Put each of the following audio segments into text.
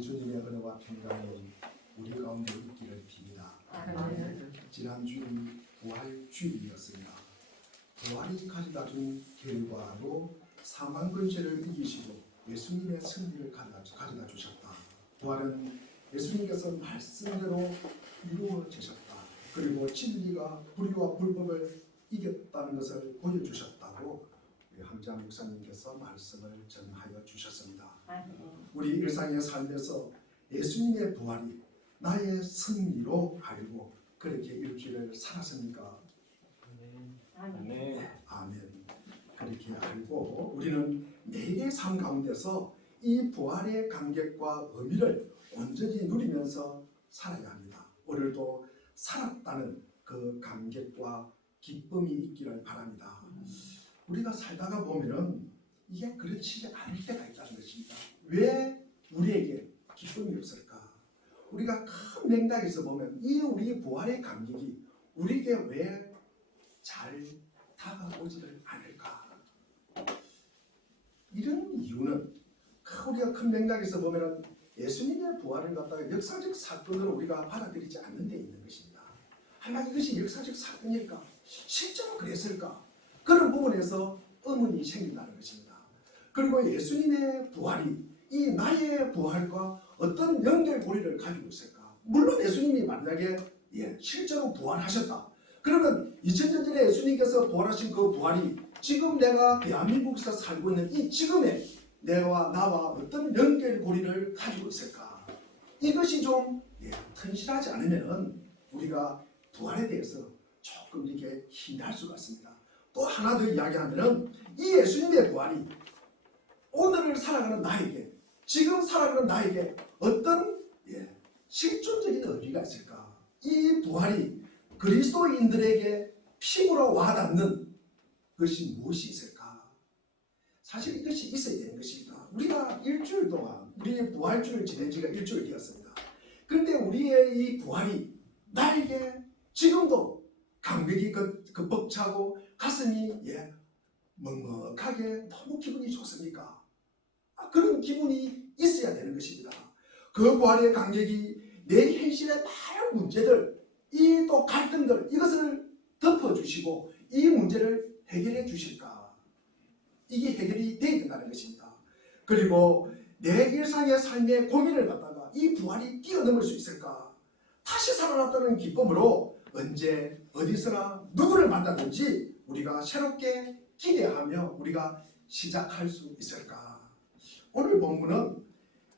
주님의 은혜와 평강이 우리 가운데 있기를 빕니다. 지난주 부활주일이었습니다. 부활이 가져다준 결과로 사망 근세를 이기시고 예수님의 승리를 가져다 주셨다. 부활은 예수님께서 말씀대로 이루어지셨다. 그리고 진리가 불의와 불법을 이겼다는 것을 보여주셨다고 우리 함자 목사님께서 말씀을 전하여 주셨습니다. 우리 일상의 삶에서 예수님의 부활이 나의 승리로 알고 그렇게 일주일을 살았습니까? 아멘. 아멘. 그렇게 알고 우리는 매일의 삶 가운데서 이 부활의 감격과 의미를 온전히 누리면서 살아야 합니다. 오늘도 살았다는 그 감격과 기쁨이 있기를 바랍니다. 우리가 살다가 보면은 이게 그렇지 않을 때가 있다는 것입니다. 왜 우리에게 기쁨이 없을까? 우리가 큰 맥락에서 보면 이 우리 부활의 감격이 우리에게 왜 잘 다가오지를 않을까? 이런 이유는 우리가 큰 맥락에서 보면 예수님의 부활을 갖다가 역사적 사건으로 우리가 받아들이지 않는 데 있는 것입니다. 하지만 이것이 역사적 사건일까? 실제로 그랬을까? 그런 부분에서 의문이 생긴다는 것입니다. 그리고 예수님의 부활이 이 나의 부활과 어떤 연결고리를 가지고 있을까? 물론 예수님이 만약에 실제로 부활하셨다. 그러면 2000년 전에 예수님께서 부활하신 그 부활이 지금 내가 대한민국에서 살고 있는 이 지금의 나와 어떤 연결고리를 가지고 있을까? 이것이 좀 튼실하지 않으면 우리가 부활에 대해서 조금 이렇게 힘들 수가 있습니다. 또 하나 더 이야기하면은 이 예수님의 부활이 오늘을 살아가는 나에게, 지금 살아가는 나에게 어떤 실존적인 의미가 있을까? 이 부활이 그리스도인들에게 피부로 와닿는 것이 무엇이 있을까? 사실 이것이 있어야 되는 것입니다. 우리가 일주일 동안 우리의 부활주를 지낸 지가 일주일 되었습니다. 그런데 우리의 이 부활이 나에게 지금도 감격이 그 벅차고 가슴이 먹먹하게 너무 기분이 좋습니까? 그런 기분이 있어야 되는 것입니다. 그 부활의 감격이 내 현실의 많은 문제들, 이 또 갈등들, 이것을 덮어주시고 이 문제를 해결해 주실까? 이게 해결이 되어야 된다는 것입니다. 그리고 내 일상의 삶의 고민을 갖다가 이 부활이 뛰어넘을 수 있을까? 다시 살아났다는 기쁨으로 언제 어디서나 누구를 만나든지 우리가 새롭게 기대하며 우리가 시작할 수 있을까? 오늘 본문은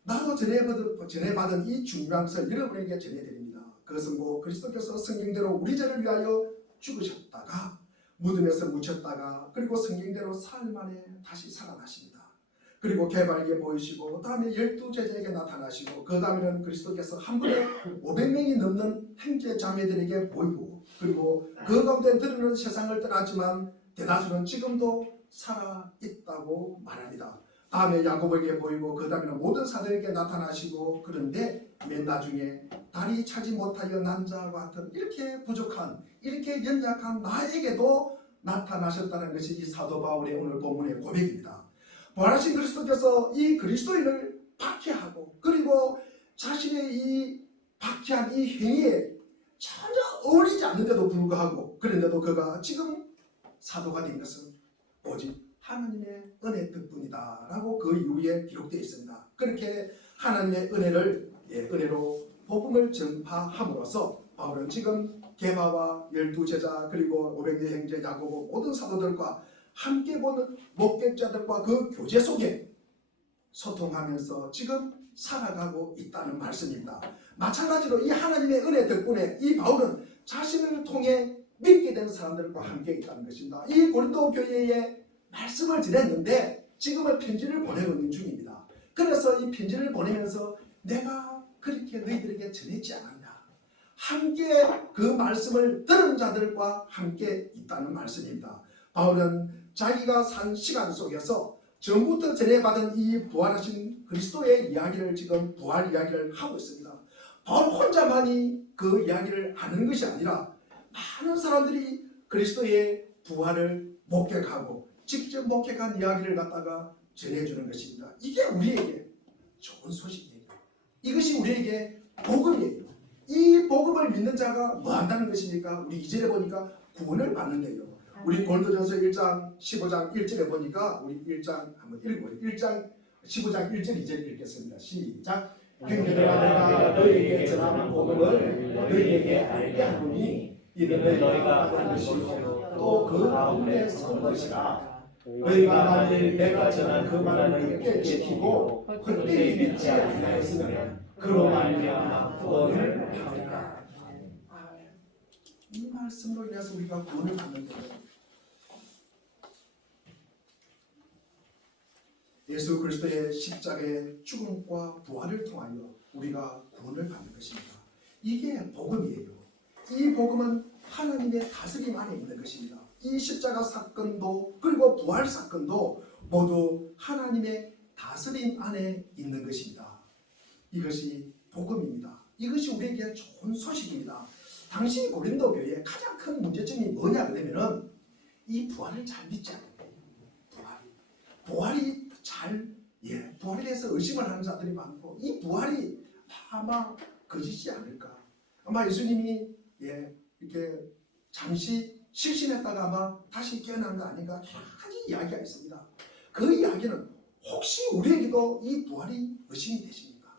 나도 전해받은 이 중요한 것을 여러분에게 전해드립니다. 그것은 그리스도께서 성경대로 우리 죄를 위하여 죽으셨다가 무덤에서 묻혔다가 그리고 성경대로 사흘 만에 다시 살아나십니다. 그리고 개발에게 보이시고 다음에 12제자에게 나타나시고 그 다음에는 그리스도께서 한 번에 500명이 넘는 형제 자매들에게 보이고 그리고 그 가운데 들으는 세상을 떠났지만 대다수는 지금도 살아있다고 말합니다. 다음에 야고보에게 보이고 그 다음에는 모든 사도에게 나타나시고 그런데 맨 나중에 다리 차지 못하여 난 자와 같은 이렇게 부족한 이렇게 연약한 나에게도 나타나셨다는 것이 이 사도 바울의 오늘 본문의 고백입니다. 부활하신 그리스도께서 이 그리스도인을 박해하고 그리고 자신의 이 박해한 이 행위에 전혀 어울리지 않는데도 불구하고 그런데도 그가 지금 사도가 된 것은 오직 하나님의 은혜 덕분이다 라고 그 이후에 기록되어 있습니다. 그렇게 하나님의 은혜로 복음을 전파함으로써 바울은 지금 게바와 12제자 그리고 500여 형제 야고보 모든 사도들과 함께 보는 목격자들과 그 교제 속에 소통하면서 지금 살아가고 있다는 말씀입니다. 마찬가지로 이 하나님의 은혜 덕분에 이 바울은 자신을 통해 믿게 된 사람들과 함께 있다는 것입니다. 이 고린도 교회에 말씀을 전했는데 지금은 편지를 보내고 있는 중입니다. 그래서 이 편지를 보내면서 내가 그렇게 너희들에게 전했지 않았냐. 함께 그 말씀을 들은 자들과 함께 있다는 말씀입니다. 바울은 자기가 산 시간 속에서 전부터 전해받은 이 부활하신 그리스도의 이야기를 지금 부활 이야기를 하고 있습니다. 바울 혼자만이 그 이야기를 하는 것이 아니라 많은 사람들이 그리스도의 부활을 목격하고 직접 목격한 이야기를 갖다가 전해주는 것입니다. 이게 우리에게 좋은 소식이에요. 이것이 우리에게 복음이에요. 이 복음을 믿는 자가 뭐 한다는 것입니까? 우리 2절에 보니까 구원을 받는데요. 우리 고린도전서 1장 15장 1절에 보니까 우리 1장 한번 읽어보세요. 1장 15장 1절 2절 읽겠습니다. 시작. 형제들아 내가 너희에게 전하는 복음을 너희에게 알게 하노니 이는 너희가 받은 것이요 또 그 가운데 선 것이라. 너희가 만일 내가 전한 그 말을 굳게 지키고 헛되이 믿지 아니하였으면 그로 말미암아 구원을 받으리라. 이 말씀으로 인해서 우리가 구원을 받는데요. 예수 그리스도의 십자가의 죽음과 부활을 통하여 우리가 구원을 받는 것입니다. 이게 복음이에요. 이 복음은 하나님의 다스림 안에 있는 것입니다. 이 십자가 사건도 그리고 부활 사건도 모두 하나님의 다스림 안에 있는 것입니다. 이것이 복음입니다. 이것이 우리에게 좋은 소식입니다. 당시 고린도 교회의 가장 큰 문제점이 뭐냐 그러면은 이 부활을 잘 믿지 않는 거예요. 부활이 부활에 대해서 의심을 하는 자들이 많고 이 부활이 아마 거짓이 아닐까. 아마 예수님이 이렇게 잠시 실신했다가 아마 다시 깨어난 거 아닌가 여러 가지 이야기가 있습니다. 그 이야기는 혹시 우리에게도 이 부활이 의심이 되십니까?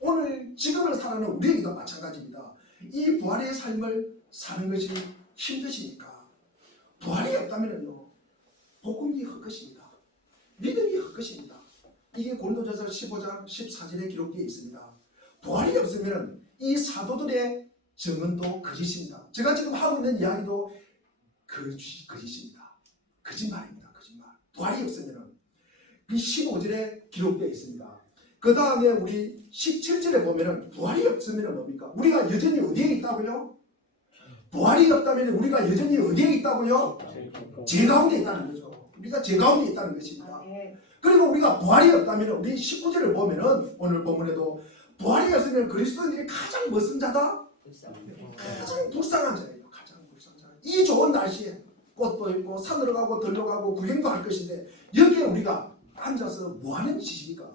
오늘 지금을 살아가는 우리에게도 마찬가지입니다. 이 부활의 삶을 사는 것이 힘드십니까? 부활이 없다면요 복음이 헛것입니다. 믿음이 헛것입니다. 이게 고린도전서 15장 14절에 기록되어 있습니다. 부활이 없으면 이 사도들의 증언도 거짓입니다. 제가 지금 하고 있는 이야기도 거짓입니다. 거짓말입니다. 거짓말. 부활이 없으면 이 15절에 기록되어 있습니다. 그 다음에 우리 17절에 보면은 부활이 없으면 뭡니까? 우리가 여전히 어디에 있다고요? 부활이 없다면 우리가 여전히 어디에 있다고요? 죄 가운데 있다는 거죠. 우리가 죄 가운데 있다는 것입니다. 그리고 우리가 부활이 없다면 우리 19절을 보면은 오늘 본문에도 부활이 없으면 그리스도인들이 가장 무슨 자다? 가장 불쌍한 자예요. 가장 불쌍한 자. 이 좋은 날씨에 꽃도 있고 산으로 가고 들로 가고 구경도 할 것인데 여기에 우리가 앉아서 뭐 하는 짓입니까?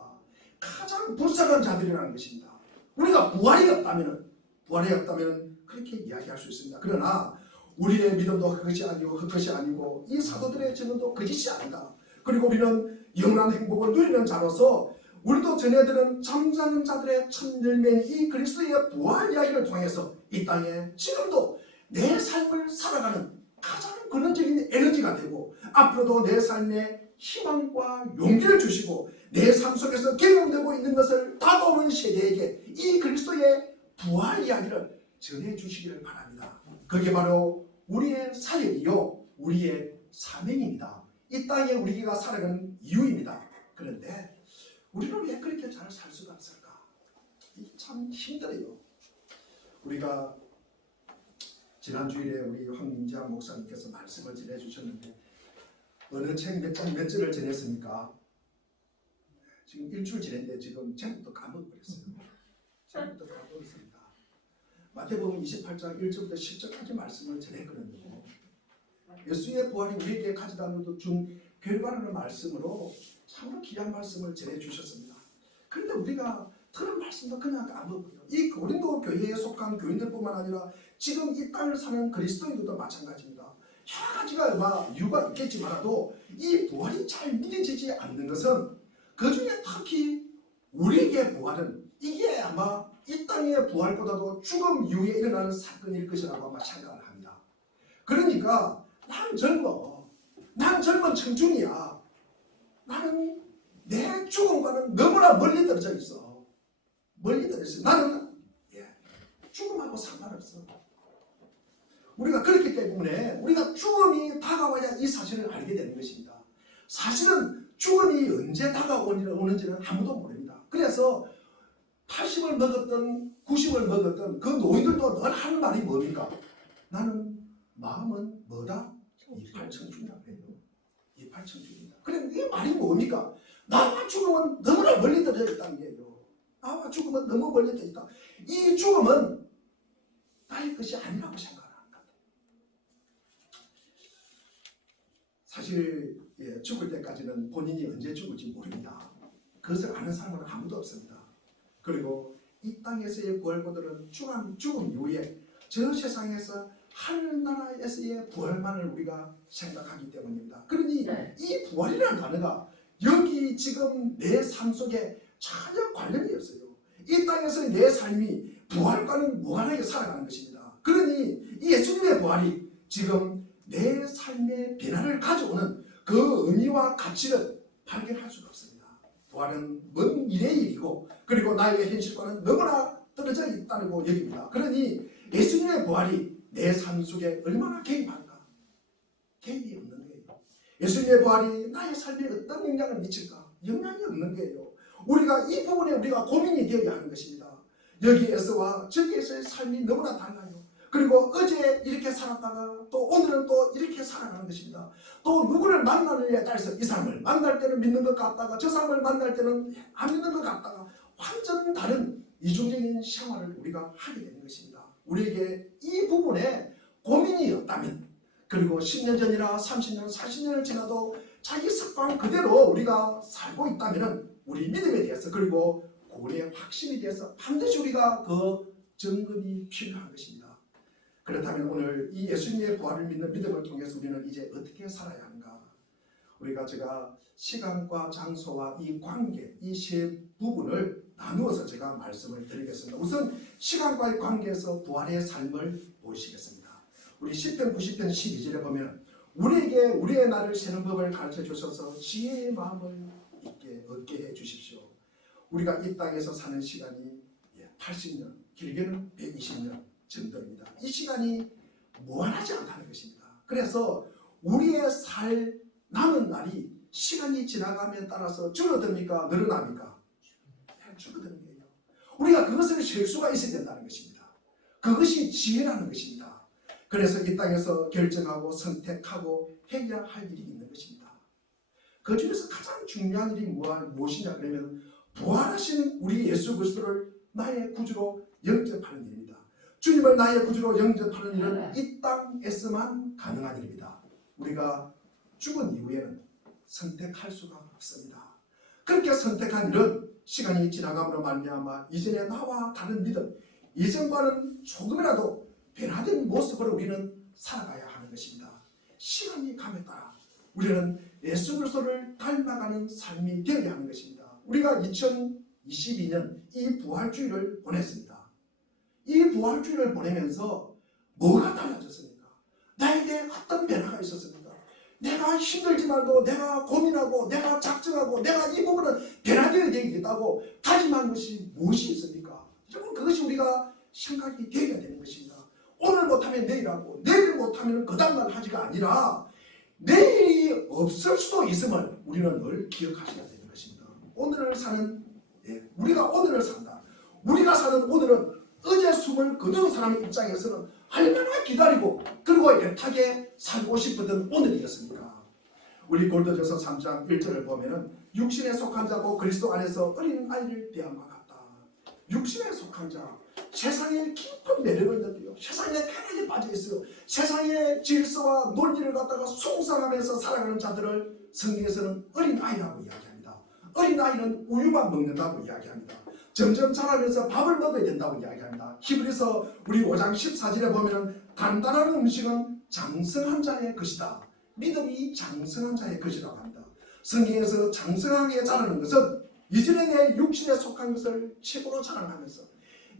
가장 불쌍한 자들이라는 것입니다. 우리가 부활이 없다면 그렇게 이야기할 수 있습니다. 그러나 우리의 믿음도 헛것이 아니고 이 사도들의 증언도 거짓이 아니다. 그리고 우리는 영원한 행복을 누리는 자로서 우리도 전해들은 잠자는 자들의 첫 열매인 이 그리스도의 부활 이야기를 통해서 이 땅에 지금도 내 삶을 살아가는 가장 근원적인 에너지가 되고 앞으로도 내 삶에 희망과 용기를 주시고 내 삶 속에서 경험되고 있는 것을 다가오는 세대에게 이 그리스도의 부활 이야기를 전해주시기를 바랍니다. 그게 바로 우리의 사역이요 우리의 사명입니다. 이 땅에 우리가 살아가는 이유입니다. 그런데 우리는 왜 그렇게 잘 살 수가 없을까? 참 힘들어요. 우리가 지난 주일에 우리 황민지한 목사님께서 말씀을 전해주셨는데 어느 책 몇 절을 전했습니까? 지금 일주일 지냈는데 지금 제목도 까먹어버렸어요. 제목도 까먹었습니다. 마태복음 28장 1절부터 10절까지 말씀을 전했거든요. 예수의 부활이 우리에게 가져다 준 결과라는 말씀으로 참으로 귀한 말씀을 전해주셨습니다. 그런데 우리가 들은 말씀도 그냥 까먹고요. 이 고린도 교회에 속한 교인들뿐만 아니라 지금 이 땅을 사는 그리스도인들도 마찬가지입니다. 여러 가지가 이유가 있겠지만도 이 부활이 잘 믿어지지 않는 것은 그 중에 특히 우리에게 부활은 이게 아마 이 땅의 부활보다도 죽음 이후에 일어나는 사건일 것이라고 아마 생각을 합니다. 그러니까 난 젊은 청춘이야. 나는 내 죽음과는 너무나 멀리 떨어져 있어. 나는 죽음하고 상관없어. 우리가 그렇기 때문에 우리가 죽음이 다가와야 이 사실을 알게 되는 것입니다. 사실은 죽음이 언제 다가오는지는 아무도 모릅니다. 그래서 80을 먹었던 90을 먹었던 그 노인들도 늘 하는 말이 뭡니까? 나는 마음은 뭐다? 이팔청춘이라고 해요. 이팔청춘이다. 그럼 이 말이 뭡니까? 나와 죽음은 너무나 멀리 떨어져 있다는 거예요. 나와 죽음은 너무 멀리 떨어져 있다. 이 죽음은 나의 것이 아니라고 생각하는 것 같아요. 사실 죽을 때까지는 본인이 언제 죽을지 모릅니다. 그것을 아는 사람은 아무도 없습니다. 그리고 이 땅에서의 부활보다는 죽음 이후에 저 세상에서 하늘나라에서의 부활만을 우리가 생각하기 때문입니다. 그러니 이 부활이라는 단어가 여기 지금 내 삶 속에 전혀 관련이 없어요. 이 땅에서 내 삶이 부활과는 무관하게 살아가는 것입니다. 그러니 이 예수님의 부활이 지금 내 삶의 변화를 가져오는 그 의미와 가치를 발견할 수가 없습니다. 부활은 먼 미래의 일이고 그리고 나의 현실과는 너무나 떨어져 있다고 여깁니다. 그러니 예수님의 부활이 내 삶 속에 얼마나 개입할까? 개입이 없는 거예요. 예수님의 부활이 나의 삶에 어떤 영향을 미칠까? 영향이 없는 거예요. 우리가 이 부분에 우리가 고민이 되어야 하는 것입니다. 여기에서와 저기에서의 삶이 너무나 달라요. 그리고 어제 이렇게 살았다가 또 오늘은 또 이렇게 살아가는 것입니다. 또 누구를 만나느냐에 따라서 이 사람을 만날 때는 믿는 것 같다가 저 사람을 만날 때는 안 믿는 것 같다가 완전 다른 이중적인 생활을 우리가 하게 되는 것입니다. 우리에게 이 부분에 고민이 없다면 그리고 10년 전이나 30년, 40년을 지나도 자기 습관 그대로 우리가 살고 있다면 우리 믿음에 대해서 그리고 구원의 확신에 대해서 반드시 우리가 그 점검이 필요한 것입니다. 그렇다면 오늘 이 예수님의 부활을 믿는 믿음을 통해서 우리는 이제 어떻게 살아야 하는가? 우리가 제가 시간과 장소와 이 관계, 이 세 부분을 나누어서 제가 말씀을 드리겠습니다. 우선 시간과의 관계에서 부활의 삶을 보시겠습니다. 우리 10편 90편 12절에 보면 우리에게 우리의 날을 세는 법을 가르쳐 주셔서 지혜의 마음을 얻게 해 주십시오. 우리가 이 땅에서 사는 시간이 80년, 길게는 120년 정도입니다. 이 시간이 무한하지 않다는 것입니다. 그래서 우리의 남은 날이 시간이 지나감에 따라서 줄어듭니까? 늘어납니까? 줄어드는 거예요. 우리가 그것을 셀 수가 있어야 된다는 것입니다. 그것이 지혜라는 것입니다. 그래서 이 땅에서 결정하고 선택하고 해야 할 일이 있는 것입니다. 그 중에서 가장 중요한 일이 무엇이냐 그러면 부활하신 우리 예수 그리스도를 나의 구주로 영접하는 일입니다. 주님을 나의 구주로 영접하는 일은 이 땅에서만 가능한 일입니다. 우리가 죽은 이후에는 선택할 수가 없습니다. 그렇게 선택한 일은 시간이 지나감으로 말미암아 이전의 나와 다른 믿음, 이전과는 조금이라도 변화된 모습으로 우리는 살아가야 하는 것입니다. 시간이 감에 따라 우리는 예수 그리스도를 닮아가는 삶이 되어야 하는 것입니다. 우리가 2022년 이 부활주의를 보냈습니다. 이 부활주의를 보내면서 뭐가 달라졌습니까? 나에게 어떤 변화가 있었습니까? 내가 힘들지 말고 내가 고민하고 내가 작정하고 내가 이 부분은 변화되어야 되겠다고 다짐한 것이 무엇이 있습니까? 여러분 그것이 우리가 생각이 되어야 되는 것입니다. 오늘 못하면 내일하고 내일 못하면 그 다음날 하지가 아니라 내일이 없을 수도 있음을 우리는 늘 기억하셔야 되는 것입니다. 오늘을 사는 우리가 오늘을 산다. 우리가 사는 오늘은 어제 숨을 거둔 사람의 입장에서는 얼마나 기다리고 그리고 애타게 살고 싶었던 오늘이었습니까? 우리 고린도전서 3장 1절을 보면은 육신에 속한 자고 그리스도 안에서 어린 아이를 대함과 같다. 육신에 속한 자, 세상의 깊은 매력을 느끼고 세상에 편하게 빠져 있어요. 세상의 질서와 논리를 갖다가 숭상하면서 살아가는 자들을 성경에서는 어린 아이라고 이야기합니다. 어린 아이는 우유만 먹는다고 이야기합니다. 점점 자라면서 밥을 먹어야 된다고 이야기합니다. 히브리서 우리 5장 14절에 보면 간단한 음식은 장성한 자의 것이다. 믿음이 장성한 자의 것이라고 합니다. 성경에서 장성하게 자라는 것은 이전에 내 육신에 속한 것을 최고로 자랑하면서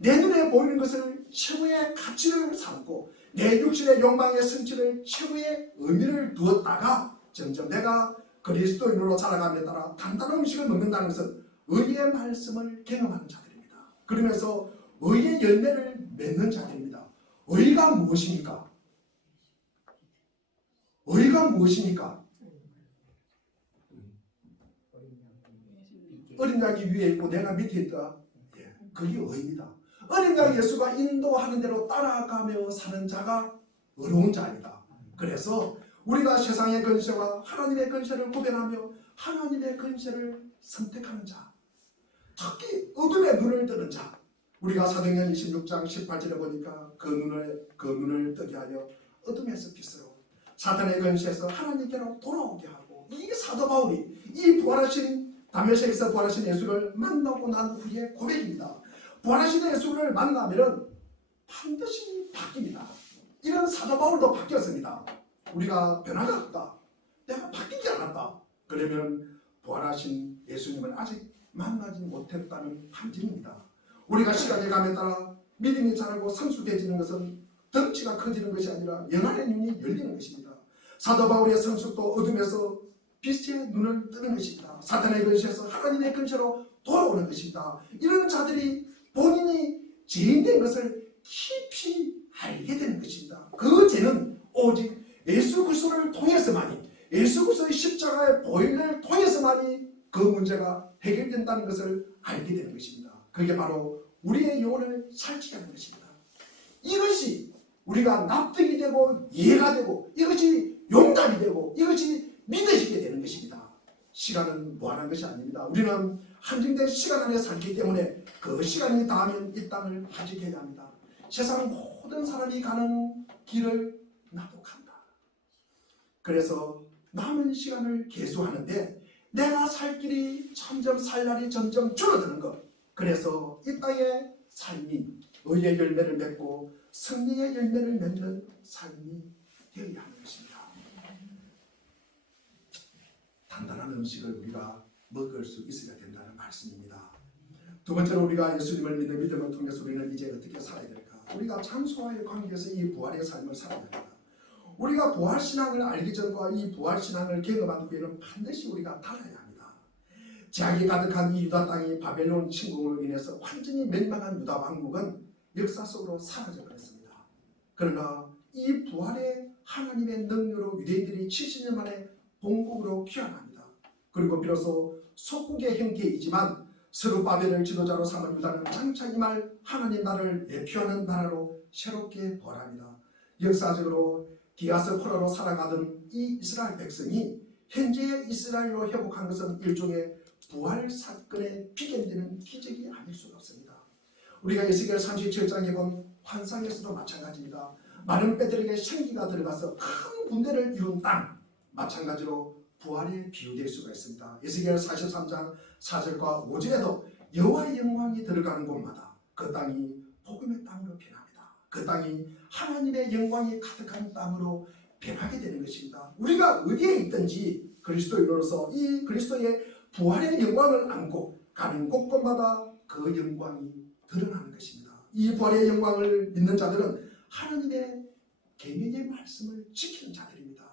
내 눈에 보이는 것을 최고의 가치를 삼고 내 육신의 욕망의 성취를 최고의 의미를 두었다가 점점 내가 그리스도인으로 자라감에 따라 단단한 음식을 먹는다는 것은 의의 말씀을 경험하는 자들입니다. 그러면서 의의 열매를 맺는 자들입니다. 의가 무엇입니까? 의가 무엇입니까? 어린 양이 위에 있고 내가 밑에 있다. 그게 의입니다. 어린 양 예수가 인도하는 대로 따라가며 사는 자가 의로운 자입니다. 그래서 우리가 세상의 권세와 하나님의 권세를 구별하며 하나님의 권세를 선택하는 자, 특히 어둠의 눈을 뜨는 자, 우리가 사도행전 26장 18절에 보니까 그 눈을 뜨게 하여 어둠에서 빛으로 사탄의 권세에서 하나님께로 돌아오게 하고, 이게 사도 바울이 이 부활하신 담메섹에서 부활하신 예수를 만나고 난 후에 고백입니다. 부활하신 예수를 만나면 반드시 바뀝니다. 이런 사도 바울도 바뀌었습니다. 우리가 변화가 없다, 내가 바뀌지 않았다, 그러면 부활하신 예수님을 아직 만나지 못했다는 함정입니다. 우리가 시간이 감에 따라 믿음이 자라고 성숙해지는 것은 덩치가 커지는 것이 아니라 영안의 눈이 열리는 것입니다. 사도 바울의 성숙도 어둠에서 빛의 눈을 뜨는 것입니다. 사탄의 근시에서 하나님의 근시로 돌아오는 것입니다. 이런 자들이 본인이 죄인된 것을 깊이 알게 되는 것입니다. 그 죄는 오직 예수 그리스도를 통해서만이, 예수 그리스도의 십자가의 보혈을 통해서만이 그 문제가 해결된다는 것을 알게 되는 것입니다. 그게 바로 우리의 영혼을 살찌게 하는 것입니다. 이것이 우리가 납득이 되고 이해가 되고 이것이 용납이 되고 이것이 믿어지게 되는 것입니다. 시간은 무한한 것이 아닙니다. 우리는 한정된 시간 안에 살기 때문에 그 시간이 닿으면 이 땅을 하직해야 합니다. 세상 모든 사람이 가는 길을 나도 간다. 그래서 남은 시간을 계수하는데 내가 살 길이 점점 살 날이 점점 줄어드는 것. 그래서 이 땅의 삶이 의의 열매를 맺고 승리의 열매를 맺는 삶이 되어야 하는 것입니다. 단단한 음식을 우리가 먹을 수 있어야 된다는 말씀입니다. 두 번째로 우리가 예수님을 믿는 믿음을 통해서 우리는 이제 어떻게 살아야 될까? 우리가 장소와의 관계에서 이 부활의 삶을 살아야 합니다. 우리가 부활신앙을 알기 전과 이 부활신앙을 경험한 후에는 반드시 우리가 달라야 합니다. 제약이 가득한 이 유다 땅이 바벨론 침공으로 인해서 완전히 멸망한 유다 왕국은 역사 속으로 사라져 버렸습니다. 그러나 이 부활의 하나님의 능력으로 유대인들이 70년 만에 본국으로 귀환합니다. 그리고 비로소 속국의 형태이지만 스룹바벨을 지도자로 삼은 유다는 장차 이말 하나님 나라를 대표하는 나라로 새롭게 부활합니다. 역사적으로 디아스 포라로 살아가던 이 이스라엘 백성이 현재의 이스라엘로 회복한 것은 일종의 부활 사건에 비견되는 기적이 아닐 수가 없습니다. 우리가 에스겔 37장에 본 환상에서도 마찬가지입니다. 많은 뼈들에게 생기가 들어가서 큰 군대를 이룬 땅, 마찬가지로 부활에 비유될 수가 있습니다. 에스겔 43장 4절과 5절에도 여호와의 영광이 들어가는 곳마다 그 땅이 복음의 땅으로 변합니다. 그 땅이 하나님의 영광이 가득한 땅으로 변하게 되는 것입니다. 우리가 어디에 있든지 그리스도인으로서 이 그리스도의 부활의 영광을 안고 가는 곳곳마다 그 영광이 드러나는 것입니다. 이 부활의 영광을 믿는 자들은 하나님의 계명의 말씀을 지키는 자들입니다.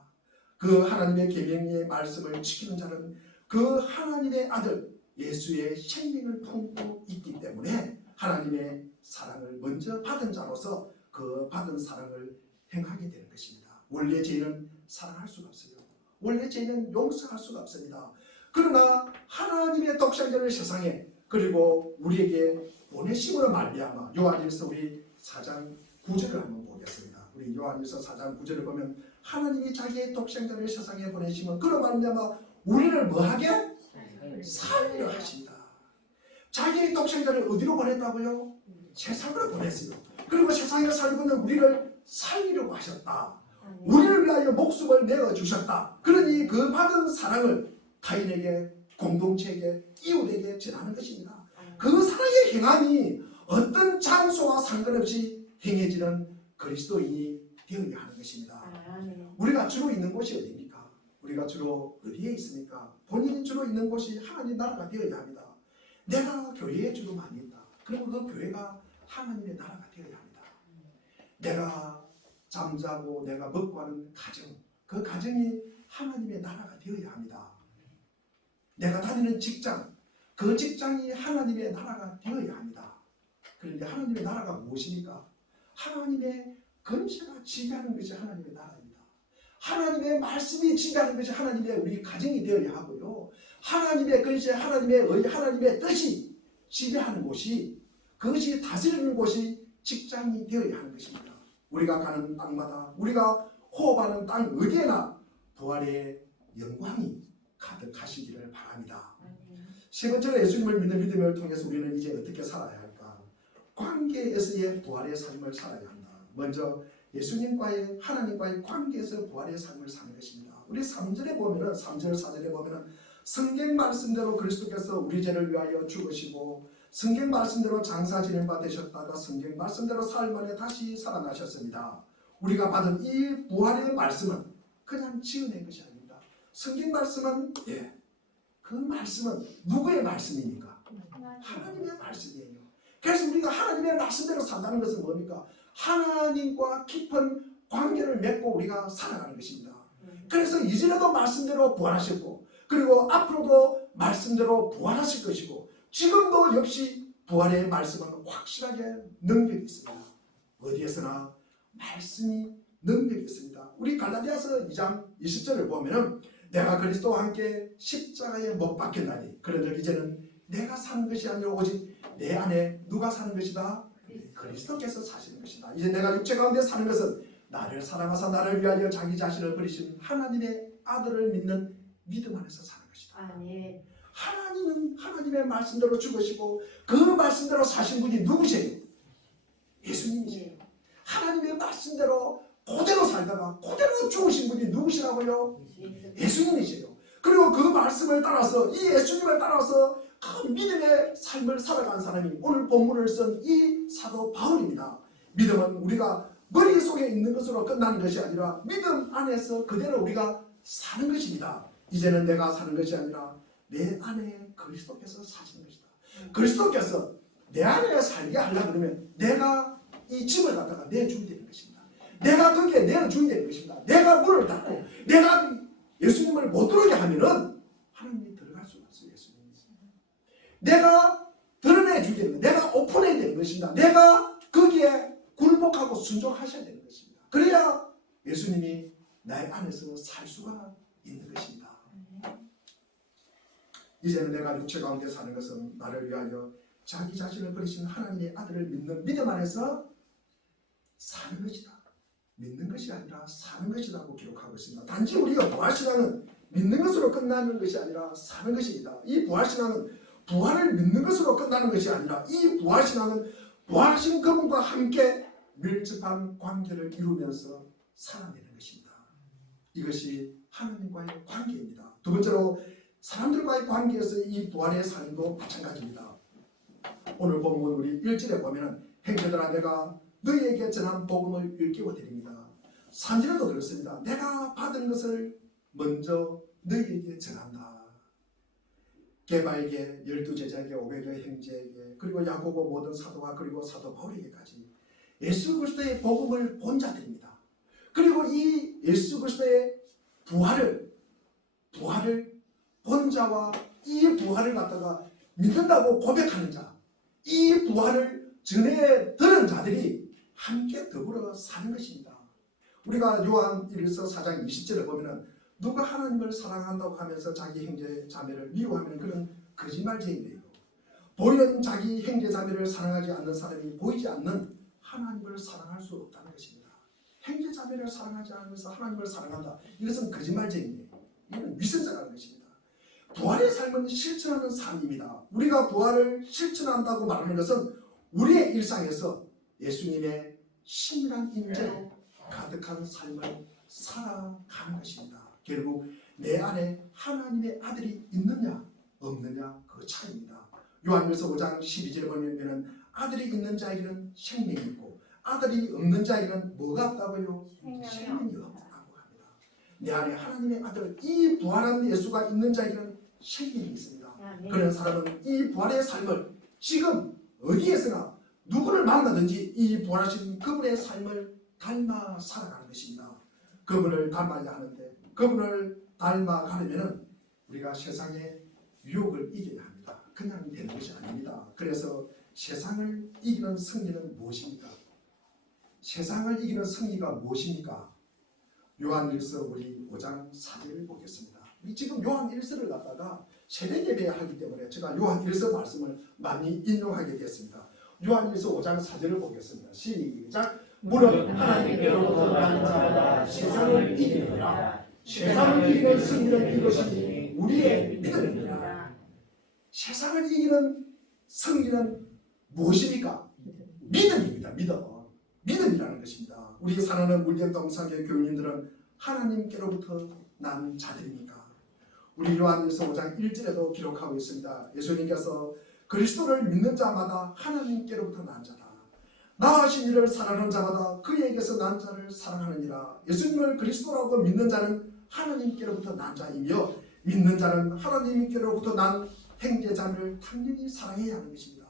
그 하나님의 계명의 말씀을 지키는 자는 그 하나님의 아들 예수의 생명을 품고 있기 때문에 하나님의 사랑을 먼저 받은 자로서 그 받은 사랑을 행하게 되는 것입니다. 원래 죄는 사랑할 수가 없어요. 원래 죄는 용서할 수가 없습니다. 그러나 하나님의 독생자를 세상에 그리고 우리에게 보내심으로 말미암아 요한일서 우리 4장 9절을 한번 보겠습니다. 우리 요한일서 4장 9절을 보면 하나님이 자기의 독생자를 세상에 보내시면 그로 말미암아 우리를 뭐하게? 살리려 하십니다. 자기의 독생자를 어디로 보냈다고요? 세상으로 보냈어요. 그리고 세상에 살고 있는 우리를 살리려고 하셨다. 우리를 위하여 목숨을 내어주셨다. 그러니 그 받은 사랑을 타인에게, 공동체에게, 이웃에게 전하는 것입니다. 그 사랑의 행함이 어떤 장소와 상관없이 행해지는 그리스도인이 되어야 하는 것입니다. 우리가 주로 있는 곳이 어디입니까? 우리가 주로 어디에 있습니까? 본인이 주로 있는 곳이 하나님 나라가 되어야 합니다. 내가 교회에 주로 많이 있다. 그리고 그 교회가 하나님의 나라가 되어야 합니다. 내가 잠자고 내가 먹고 하는 가정, 그 가정이 하나님의 나라가 되어야 합니다. 내가 다니는 직장, 그 직장이 하나님의 나라가 되어야 합니다. 그런데 하나님의 나라가 무엇입니까? 하나님의 권세가 지배하는 것이 하나님의 나라입니다. 하나님의 말씀이 지배하는 것이 하나님의 우리 가정이 되어야 하고요. 하나님의 권세, 하나님의 의, 하나님의 뜻이 지배하는 곳이, 그것이 다스리는 곳이 직장이 되어야 하는 것입니다. 우리가 가는 땅마다, 우리가 호흡하는 땅 어디에나 부활의 영광이 가득하시기를 바랍니다. 세 번째로 예수님을 믿는 믿음을 통해서 우리는 이제 어떻게 살아야 할까? 관계에서의 부활의 삶을 살아야 한다. 먼저 예수님과의, 하나님과의 관계에서 부활의 삶을 사는 것입니다. 우리 3절에 보면은, 3절 4절에 보면은 성경 말씀대로 그리스도께서 우리 죄를 위하여 죽으시고 성경 말씀대로 장사 지낸 바 되셨다가 성경 말씀대로 사흘 만에 다시 살아나셨습니다. 우리가 받은 이 부활의 말씀은 그냥 지어낸 것이 아닙니다. 성경 말씀은 그 말씀은 누구의 말씀입니까? 하나님의 말씀이에요. 그래서 우리가 하나님의 말씀대로 산다는 것은 뭡니까? 하나님과 깊은 관계를 맺고 우리가 살아가는 것입니다. 그래서 이전에도 말씀대로 부활하셨고 그리고 앞으로도 말씀대로 부활하실 것이고 지금도 역시 부활의 말씀은 확실하게 능력이 있습니다. 어디에서나 말씀이 능력이 있습니다. 우리 갈라디아서 2장 20절을 보면은 내가 그리스도와 함께 십자가에 못 박혔나니 그런즉 이제는 내가 사는 것이 아니라 오직 내 안에 누가 사는 것이다? 그리스도께서 사시는 것이다. 이제 내가 육체 가운데 사는 것은 나를 사랑하사 나를 위하여 자기 자신을 버리신 하나님의 아들을 믿는 믿음 안에서 사는 것이다. 아멘. 하나님은 하나님의 말씀대로 죽으시고 그 말씀대로 사신 분이 누구세요? 예수님이세요. 하나님의 말씀대로 그대로 살다가 그대로 죽으신 분이 누구시라고요? 예수님이세요. 그리고 그 말씀을 따라서 이 예수님을 따라서 그 믿음의 삶을 살아간 사람이 오늘 본문을 쓴 이 사도 바울입니다. 믿음은 우리가 머릿속에 있는 것으로 끝나는 것이 아니라 믿음 안에서 그대로 우리가 사는 것입니다. 이제는 내가 사는 것이 아니라 내 안에 그리스도께서 사시는 것이다. 그리스도께서 내 안에 살게 하려고 그러면 내가 이 집을 갖다가 내주면 되는 것입니다. 내가 거기에 내주면 되는 것입니다. 내가 문을 닫고 내가 예수님을 못 들어오게 하면은 하나님이 들어갈 수가 없어요. 예수님이. 내가 드러내줘야 되는 거예요. 내가 오픈해야 되는 것입니다. 내가 거기에 굴복하고 순종하셔야 되는 것입니다. 그래야 예수님이 나의 안에서 살 수가 있는 것입니다. 이제는 내가 육체 가운데 사는 것은 나를 위하여 자기 자신을 버리신 하나님의 아들을 믿는 믿음 안에서 사는 것이다. 믿는 것이 아니라 사는 것이라고 기록하고 있습니다. 단지 우리가 부활신앙은 믿는 것으로 끝나는 것이 아니라 사는 것입니다. 이 부활신앙은 부활을 믿는 것으로 끝나는 것이 아니라 이 부활신앙은 부활하신 그분과 함께 밀접한 관계를 이루면서 살아내는 것입니다. 이것이 하나님과의 관계입니다. 두 번째로 사람들과의 관계에서 이 부활의 삶도 마찬가지입니다. 오늘 본문 우리 1절에 보면 형제들아 내가 너희에게 전한 복음을 일깨워 드립니다. 3절에도 그렇습니다. 내가 받은 것을 먼저 너희에게 전한다. 게바에게 12제자에게 500여 형제에게 그리고 야고보 모든 사도와 그리고 사도 바울에게까지 예수 그리스도의 복음을 본 자들입니다. 그리고 이 예수 그리스도의 부활을 본 자와 이 부활을 갖다가 믿는다고 고백하는 자, 이 부활을 전해 들은 자들이 함께 더불어 사는 것입니다. 우리가 요한일서 4장 20절에 보면은 누가 하나님을 사랑한다고 하면서 자기 형제 자매를 미워하면 그는 거짓말쟁이래요. 보이는 자기 형제 자매를 사랑하지 않는 사람이 보이지 않는 하나님을 사랑할 수 없다는 것입니다. 형제 자매를 사랑하지 않으면서 하나님을 사랑한다. 이것은 거짓말쟁이에요. 이건 위선자라는 것입니다. 부활의 삶은 실천하는 삶입니다. 우리가 부활을 실천한다고 말하는 것은 우리의 일상에서 예수님의 신실한 임재로 가득한 삶을 살아가는 것입니다. 결국 내 안에 하나님의 아들이 있느냐 없느냐 그 차이입니다. 요한일서 5장 12절에 보면 아들이 있는 자에게는 생명이 있고 아들이 없는 자에게는 뭐가 없다고요? 생명이 없다고 합니다. 내 안에 하나님의 아들 이 부활한 예수가 있는 자에게는 생명이 있습니다. 그런 사람은 이 부활의 삶을 지금 어디에서나 누구를 만나든지 이 부활하신 그분의 삶을 닮아 살아가는 것입니다. 그분을 닮아야 하는데 그분을 닮아가려면 우리가 세상의 유혹을 이겨야 합니다. 그냥 되는 것이 아닙니다. 그래서 세상을 이기는 승리는 무엇입니까? 세상을 이기는 승리가 무엇입니까? 요한일서 우리 5장 4절을 보겠습니다. 지금 요한일서를 갖다가 새벽 예배에 하기 때문에 제가 요한일서 말씀을 많이 인용하게 됐습니다. 요한일서 5장 4절을 보겠습니다. 시작. 물은 하나님께로부터 난 자마다 세상을 이기느니라. 세상을 이기는 승리는 이것이 우리의 믿음입니다. 세상을 이기는 승리는 무엇입니까? 믿음입니다. 믿음이라는 것입니다. 우리 사랑하는 물견동상의 교인들은 하나님께로부터 난 자들입니까? 우리 요한일서 5장 1절에도 기록하고 있습니다. 예수님께서 그리스도를 믿는 자마다 하나님께로부터 난 자다. 나으신 이를 사랑하는 자마다 그에게서 난 자를 사랑하느니라. 예수님을 그리스도라고 믿는 자는 하나님께로부터 난 자이며 믿는 자는 하나님께로부터 난 형제자매를 당연히 사랑해야 하는 것입니다.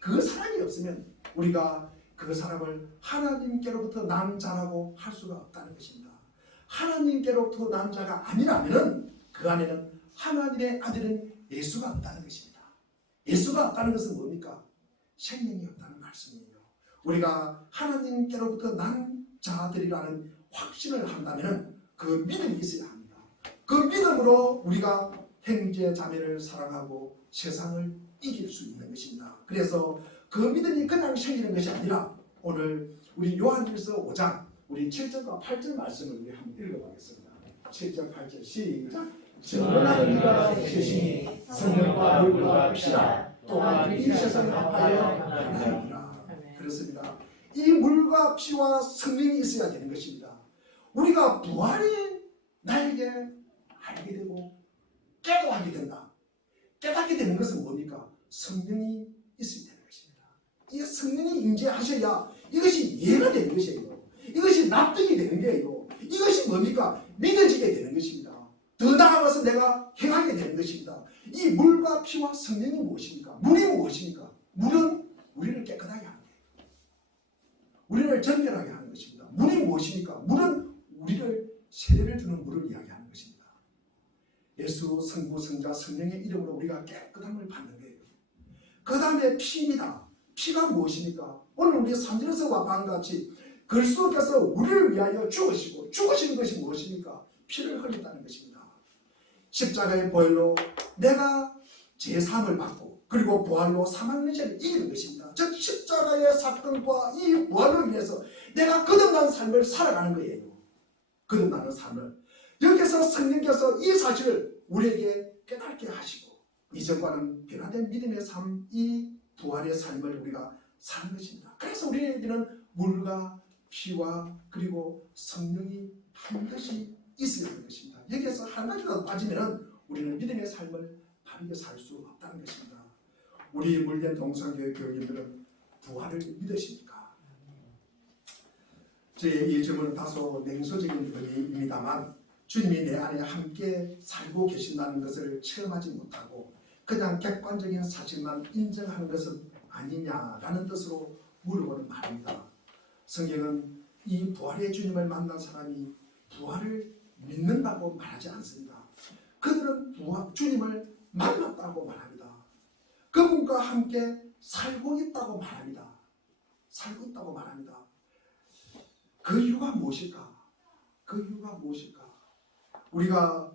그 사랑이 없으면 우리가 그 사람을 하나님께로부터 난 자라고 할 수가 없다는 것입니다. 하나님께로부터 난 자가 아니라면 그 안에는 하나님의 아들은 예수가 없다는 것입니다. 예수가 없다는 것은 뭡니까? 생명이 없다는 말씀이에요. 우리가 하나님께로부터 난 자들이라는 확신을 한다면 그 믿음이 있어야 합니다. 그 믿음으로 우리가 형제 자매를 사랑하고 세상을 이길 수 있는 것입니다. 그래서 그 믿음이 그냥 생기는 것이 아니라 오늘 우리 요한일서 5장 우리 7절과 8절 말씀을 우리 한번 읽어보겠습니다. 7절 8절 시작. 전능한 이가 되시니 성령과 물과 피라 또한 이 세상을 합하여 하나니라. 그렇습니다. 이 물과 피와 성령이 있어야 되는 것입니다. 우리가 부활이 나에게 알게 되고 깨닫게 된다. 깨닫게 되는 것은 뭡니까? 성령이 있어야 되는 것입니다. 이 성령이 임재하셔야 이것이 이해가 되는 것이에요. 이것이 납득이 되는 거예요. 이것이 뭡니까? 믿어지게 되는 것입니다. 더 나아가서 내가 행하게 되는 것입니다. 이 물과 피와 성령이 무엇입니까? 물이 무엇입니까? 물은 우리를 깨끗하게 하는 거예요. 우리를 정결하게 하는 것입니다. 물이 무엇입니까? 물은 우리를 세례를 주는 물을 이야기하는 것입니다. 예수, 성부, 성자, 성령의 이름으로 우리가 깨끗함을 받는 거예요. 그 다음에 피입니다. 피가 무엇입니까? 오늘 우리 3절에서와 방같이 그리스도께서 우리를 위하여 죽으시고 죽으신 것이 무엇입니까? 피를 흘렸다는 것입니다. 십자가의 보혈로 내가 제3을 받고 그리고 부활로 사망문제를 이기는 것입니다. 즉 십자가의 사건과 이 부활로 인해서 내가 거듭난 삶을 살아가는 거예요. 거듭나는 삶을. 여기서 성령께서 이 사실을 우리에게 깨닫게 하시고 이전과는 변화된 믿음의 삶, 이 부활의 삶을 우리가 사는 것입니다. 그래서 우리에게는 물과 피와 그리고 성령이 반드시 있어야 하는 것입니다. 여기에서 한 가지라도 빠지면 우리는 믿음의 삶을 바르게 살 수 없다는 것입니다. 우리 물된 동성교회 교인들은 부활을 믿으십니까? 제 이 질문은 다소 냉소적인 의미입니다만 주님이 내 안에 함께 살고 계신다는 것을 체험하지 못하고 그냥 객관적인 사실만 인정하는 것은 아니냐라는 뜻으로 물어보는 말입니다. 성경은 이 부활의 주님을 만난 사람이 부활을 믿는다고 말하지 않습니다. 그들은 주님을 만났다고 말합니다. 그분과 함께 살고 있다고 말합니다. 살고 있다고 말합니다. 그 이유가 무엇일까? 그 이유가 무엇일까? 우리가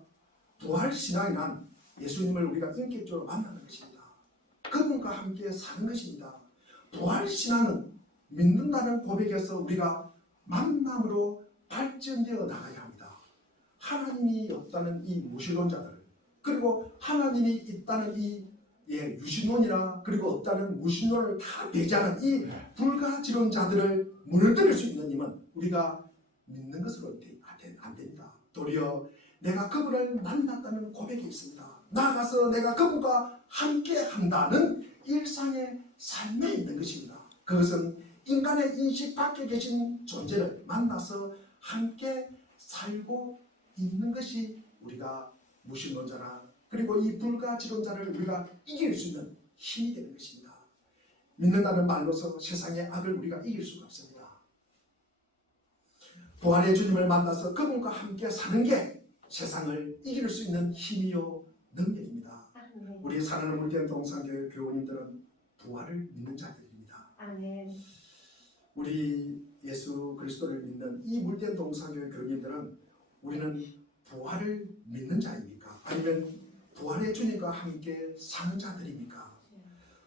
부활신앙이란 예수님을 우리가 인격적으로 만나는 것입니다. 그분과 함께 사는 것입니다. 부활신앙은 믿는다는 고백에서 우리가 만남으로 발전되어 나가야 합니다. 하나님이 없다는 이 무신론자들 그리고 하나님이 있다는 이 유신론이나 그리고 없다는 무신론을 다 배제하는 이 불가지론자들을 무너뜨릴 수 있는 힘은 우리가 믿는 것으로 안 됩니다. 도리어 내가 그분을 만났다는 고백이 있습니다. 나아가서 내가 그분과 함께 한다는 일상의 삶에 있는 것입니다. 그것은 인간의 인식 밖에 계신 존재를 만나서 함께 살고 있는 것이 우리가 무신론자나 그리고 이 불가지론자를 우리가 이길 수 있는 힘이 되는 것입니다. 믿는다는 말로서 세상의 악을 우리가 이길 수가 없습니다. 부활의 주님을 만나서 그분과 함께 사는 게 세상을 이길 수 있는 힘이요 능력입니다. 우리 사랑하는 물된 동산교회 교우님들은 부활을 믿는 자들입니다. 아멘. 우리 예수 그리스도를 믿는 이 물된 동산교회 교우님들은 우리는 부활을 믿는 자입니까? 아니면 부활의 주님과 함께 사는 자들입니까?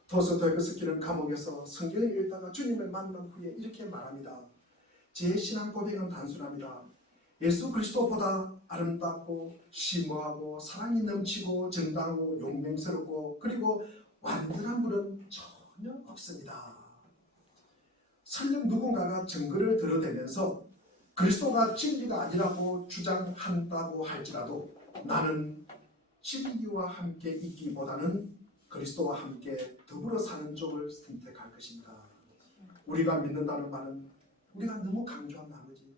도스토옙스키는 감옥에서 성경을 읽다가 주님을 만난 후에 이렇게 말합니다. 제 신앙 고백은 단순합니다. 예수 그리스도보다 아름답고 심오하고 사랑이 넘치고 정당하고 용맹스럽고 그리고 완전한 분은 전혀 없습니다. 설령 누군가가 증거를 들어대면서 그리스도가 진리가 아니라고 주장한다고 할지라도 나는 진리와 함께 있기보다는 그리스도와 함께 더불어 사는 쪽을 선택할 것입니다. 우리가 믿는다는 말은 우리가 너무 강조한 나머지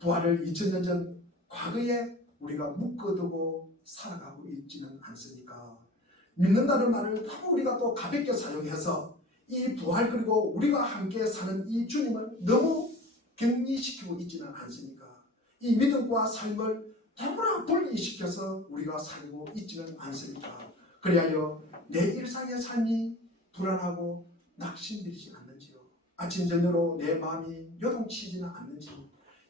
부활을 2000년 전 과거에 우리가 묶어두고 살아가고 있지는 않습니까? 믿는다는 말을 너무 우리가 또 가볍게 사용해서 이 부활 그리고 우리가 함께 사는 이 주님을 너무 격리시키고 있지는 않습니까? 이 믿음과 삶을 너무나 분리시켜서 우리가 살고 있지는 않습니까? 그리하여 내 일상의 삶이 불안하고 낙심되지 않는지요? 아침 저녁으로 내 마음이 요동치지는 않는지,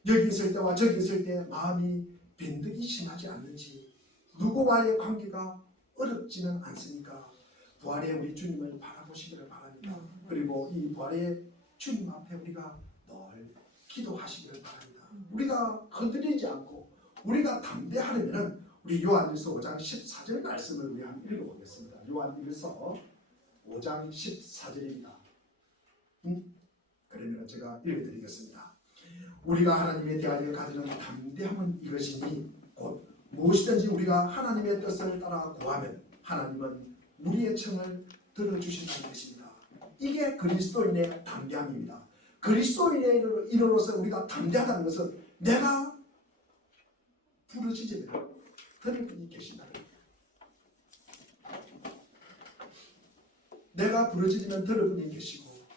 여기 있을 때와 저기 있을 때 마음이 변덕이 심하지 않는지, 누구와의 관계가 어렵지는 않습니까? 부활의 우리 주님을 바라보시기를 바랍니다. 그리고 이 부활의 주님 앞에 우리가 늘 기도하시기를 바랍니다. 우리가 흔들리지 않고 우리가 담대하려면 우리 요한일서 5장 14절 말씀을 우리 한번 읽어보겠습니다. 요한일서 5장 14절입니다. 그러면 제가 읽어드리겠습니다. 우리가 하나님에 대하여 가지는 담대함은 이것이니 곧 무엇이든지 우리가 하나님의 뜻을 따라 구하면 하나님은 우리의 청을 들어주신다는 것입니다. 이게 그리스도인의 담대함입니다. 그리스도인으로서 우리가 담대하다는 것은 내가 부르짖으면 들을 분이 계신다는 거예요. 내가 부르짖으면 들을 분이 계시고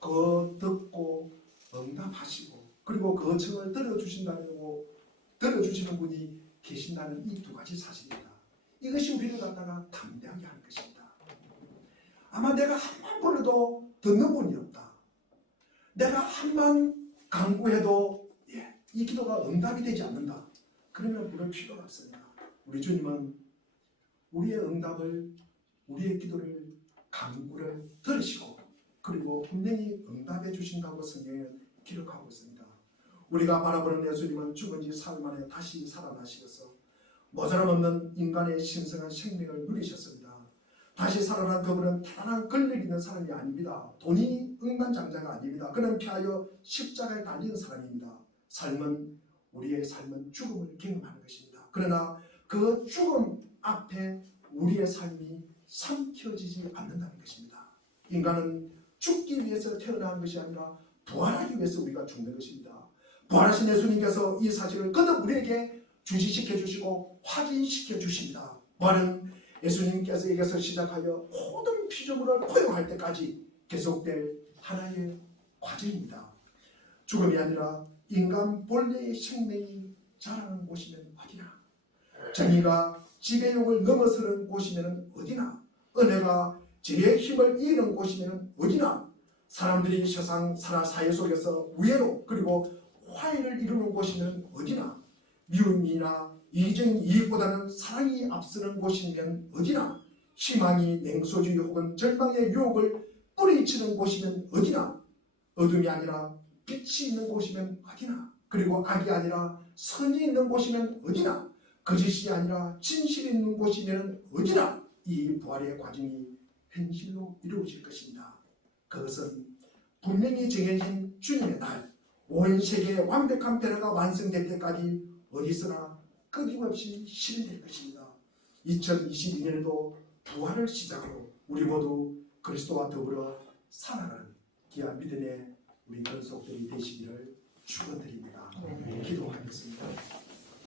그 듣고 응답하시고 그리고 그 청을 들어주시는 분이 계신다는 이 두 가지 사실입니다. 이것이 우리를 갖다가 담대하게 하는 것입니다. 아마 내가 한만 불러도 듣는 분이 없다. 내가 한만 간구해도 이 기도가 응답이 되지 않는다. 그러면 부를 필요가 없습니다. 우리 주님은 우리의 응답을, 우리의 기도를, 간구를 들으시고 그리고 분명히 응답해 주신다고 성경에 기록하고 있습니다. 우리가 바라보는 예수님은 죽은 지 사흘 만에 다시 살아나시어서 모자람 없는 인간의 신성한 생명을 누리셨습니다. 다시 살아난 그분은 대단한 권력 있는 사람이 아닙니다. 돈이 억만장자가 아닙니다. 그는 피하여 십자가에 달린 사람입니다. 우리의 삶은 죽음을 경험하는 것입니다. 그러나 그 죽음 앞에 우리의 삶이 삼켜지지 않는다는 것입니다. 인간은 죽기 위해서 태어난 것이 아니라 부활하기 위해서 우리가 죽는 것입니다. 부활하신 예수님께서 이 사실을 거듭 우리에게 주시시켜 주시고 확인시켜 주십니다. 부활은 예수님께서에게서 시작하여 모든 피조물을 포용할 때까지 계속될 하나의 과정입니다. 죽음이 아니라 인간 본래의 생명이 자라는 곳이면 어디나, 정의가 지배욕을 넘어서는 곳이면 어디나, 은혜가 죄의 힘을 이기는 곳이면 어디나, 사람들이 세상 사회 속에서 우애로 그리고 화해를 이루는 곳이면 어디나, 미움이나 이기적인 이익보다는 사랑이 앞서는 곳이면 어디나, 희망이 냉소주의 혹은 절망의 유혹을 뿌리치는 곳이면 어디나, 어둠이 아니라 빛이 있는 곳이면 어디나, 그리고 악이 아니라 선이 있는 곳이면 어디나, 거짓이 아니라 진실이 있는 곳이면 어디나 이 부활의 과정이 현실로 이루어질 것입니다. 그것은 분명히 정해진 주님의 날, 온 세계의 완벽한 변화가 완성될 때까지 어디서나 끊임없이 실현될 것입니다. 2022년에도 부활을 시작으로 우리 모두 그리스도와 더불어 살아가는 귀한 믿음의 우리 권속들이 되시기를 축원드립니다. 기도하겠습니다.